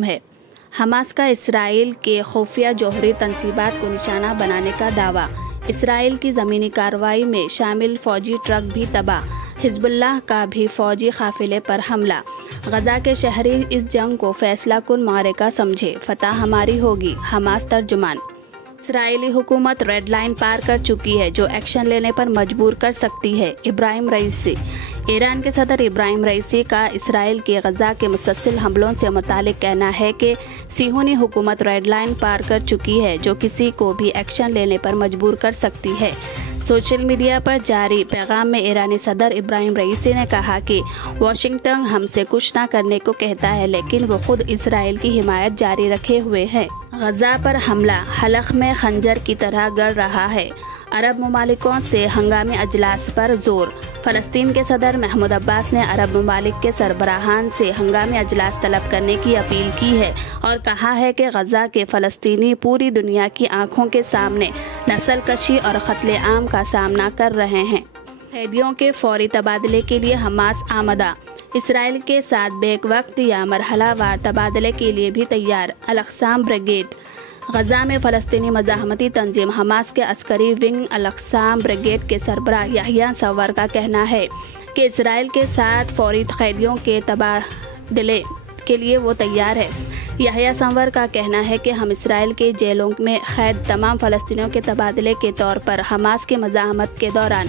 اہم ہے۔ حماس کا اسرائیل کے خفیہ جوہری تنصیبات کو نشانہ بنانے کا دعویٰ، اسرائیل کی زمینی کارروائی میں شامل فوجی ٹرک بھی تباہ، حزب اللہ کا بھی فوجی قافلے پر حملہ۔ غزہ کے شہری اس جنگ کو فیصلہ کن معرکہ سمجھے، فتح ہماری ہوگی، حماس ترجمان۔ اسرائیلی حکومت ریڈ لائن پار کر چکی ہے جو ایکشن لینے پر مجبور کر سکتی ہے، ابراہیم رئیسی۔ ایران کے صدر ابراہیم رئیسی کا اسرائیل کے غزہ کے مسلسل حملوں سے متعلق کہنا ہے کہ صہیونی حکومت ریڈ لائن پار کر چکی ہے جو کسی کو بھی ایکشن لینے پر مجبور کر سکتی ہے۔ سوشل میڈیا پر جاری پیغام میں ایرانی صدر ابراہیم رئیسی نے کہا کہ واشنگٹن ہم سے کچھ نہ کرنے کو کہتا ہے لیکن وہ خود اسرائیل کی حمایت جاری رکھے ہوئے ہے۔ غزہ پر حملہ حلق میں خنجر کی طرح گڑ رہا ہے، عرب ممالکوں سے ہنگامی اجلاس پر زور۔ فلسطین کے صدر محمود عباس نے عرب ممالک کے سربراہان سے ہنگامی اجلاس طلب کرنے کی اپیل کی ہے اور کہا ہے کہ غزہ کے فلسطینی پوری دنیا کی آنکھوں کے سامنے نسل کشی اور قتل عام کا سامنا کر رہے ہیں۔ قیدیوں کے فوری تبادلے کے لیے حماس آمادہ، اسرائیل کے ساتھ بیک وقت یا مرحلہ وار تبادلے کے لیے بھی تیار۔ الاقصام بریگیڈ غزہ میں فلسطینی مزاحمتی تنظیم حماس کے عسکری ونگ الاقصام بریگیڈ کے سربراہ یحییٰ سنور کا کہنا ہے کہ اسرائیل کے ساتھ فوری قیدیوں کے تبادلے کے لیے وہ تیار ہے۔ یحییٰ سنور کا کہنا ہے کہ ہم اسرائیل کے جیلوں میں قید تمام فلسطینیوں کے تبادلے کے طور پر حماس کی مزاحمت کے دوران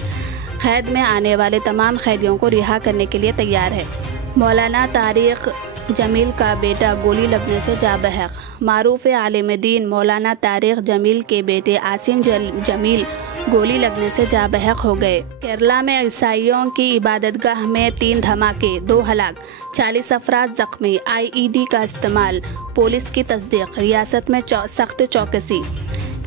قید میں آنے والے تمام قیدیوں کو رہا کرنے کے لیے تیار ہے۔ مولانا طارق جمیل کا بیٹا گولی لگنے سے جاں بحق، معروف عالم دین مولانا طارق جمیل کے بیٹے عاصم جمیل گولی لگنے سے جاں بحق ہو گئے۔ کیرلا میں عیسائیوں کی عبادت گاہ میں 3 دھماکے، 2 ہلاک، 40 افراد زخمی، IED کا استعمال، پولیس کی تصدیق، ریاست میں سخت چوکسی۔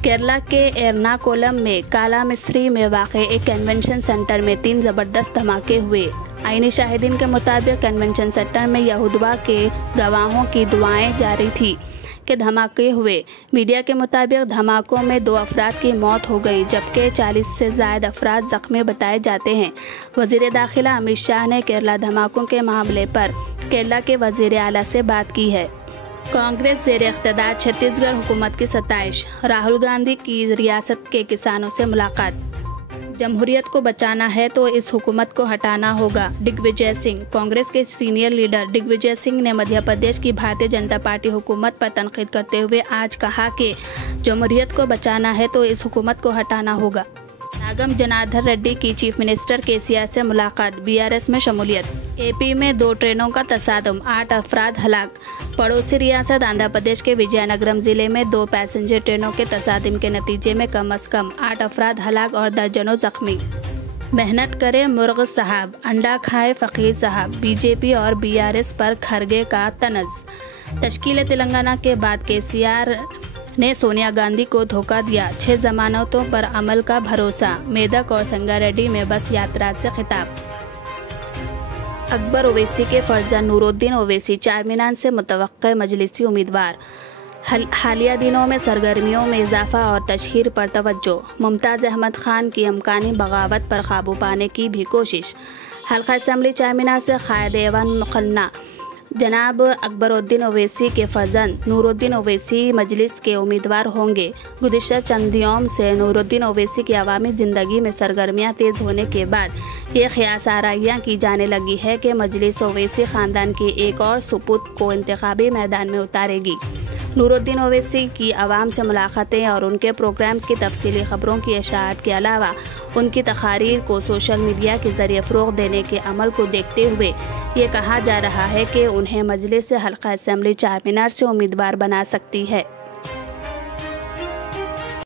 کیرلا کے ایرناکولم میں کالا مصری میں واقع ایک کنونشن سینٹر میں 3 زبردست دھماکے ہوئے۔ عینی شاہدین کے مطابق کنونشن سینٹر میں یہودوا کے گواہوں کی دعائیں جاری تھی کہ دھماکے ہوئے۔ میڈیا کے مطابق دھماکوں میں 2 افراد کی موت ہو گئی جبکہ 40 سے زائد افراد زخمی بتائے جاتے ہیں۔ وزیر داخلہ امت شاہ نے کیرلا دھماکوں کے معاملے پر کیرلا کے وزیر اعلیٰ سے بات کی ہے۔ کانگریس زیر اقتدار چھتیس گڑھ حکومت کی ستائش، راہل گاندھی کی ریاست کے کسانوں سے ملاقات۔ جمہوریت کو بچانا ہے تو اس حکومت کو ہٹانا ہوگا، ڈگ وجے سنگھ۔ کانگریس کے سینئر لیڈر ڈگ وجے سنگھ نے مدھیہ پردیش کی بھارتیہ جنتا پارٹی حکومت پر تنقید کرتے ہوئے آج کہا کہ جمہوریت کو بچانا ہے تو اس حکومت کو ہٹانا ہوگا۔ ناگم جناردھن ریڈی کی چیف منسٹر KCR سے ملاقات، BRS میں شمولیت۔ AP میں 2 ٹرینوں کا تصادم، 8 افراد ہلاک۔ پڑوسی ریاست آندھرا پردیش کے وجے نگرم ضلع میں 2 پیسنجر ٹرینوں کے تصادم کے نتیجے میں کم از کم 8 افراد ہلاک اور درجنوں زخمی۔ محنت کرے مرغ صاحب، انڈا کھائے فقیر صاحب، BJP اور BRS پر کھرگے کا طنز۔ تشکیل تلنگانہ کے بعد KCR نے سونیا گاندھی کو دھوکہ دیا، 6 ضمانتوں پر عمل کا بھروسہ۔ میدک اور سنگاریڈی میں بس یاترا سے خطاب۔ اکبر اویسی کے فرزند نور الدین اویسی چارمینار سے متوقع مجلسی امیدوار۔ حالیہ دنوں میں سرگرمیوں میں اضافہ اور تشہیر پر توجہ، ممتاز احمد خان کی امکانی بغاوت پر قابو پانے کی بھی کوشش۔ حلقہ اسمبلی چارمینار سے قائد ایوان مقننہ جناب اکبر الدین اویسی کے فرزند نور الدین اویسی مجلس کے امیدوار ہوں گے۔ گزشتہ چند یوم سے نور الدین اویسی کی عوامی زندگی میں سرگرمیاں تیز ہونے کے بعد یہ قیاس آرائیاں کی جانے لگی ہے کہ مجلس اویسی خاندان کے ایک اور سپوت کو انتخابی میدان میں اتارے گی۔ نور الدین اویسی کی عوام سے ملاقاتیں اور ان کے پروگرامز کی تفصیلی خبروں کی اشاعت کے علاوہ ان کی تقاریر کو سوشل میڈیا کے ذریعے فروغ دینے کے عمل کو دیکھتے ہوئے یہ کہا جا رہا ہے کہ انہیں مجلس حلقہ اسمبلی چارمینار سے امیدوار بنا سکتی ہے۔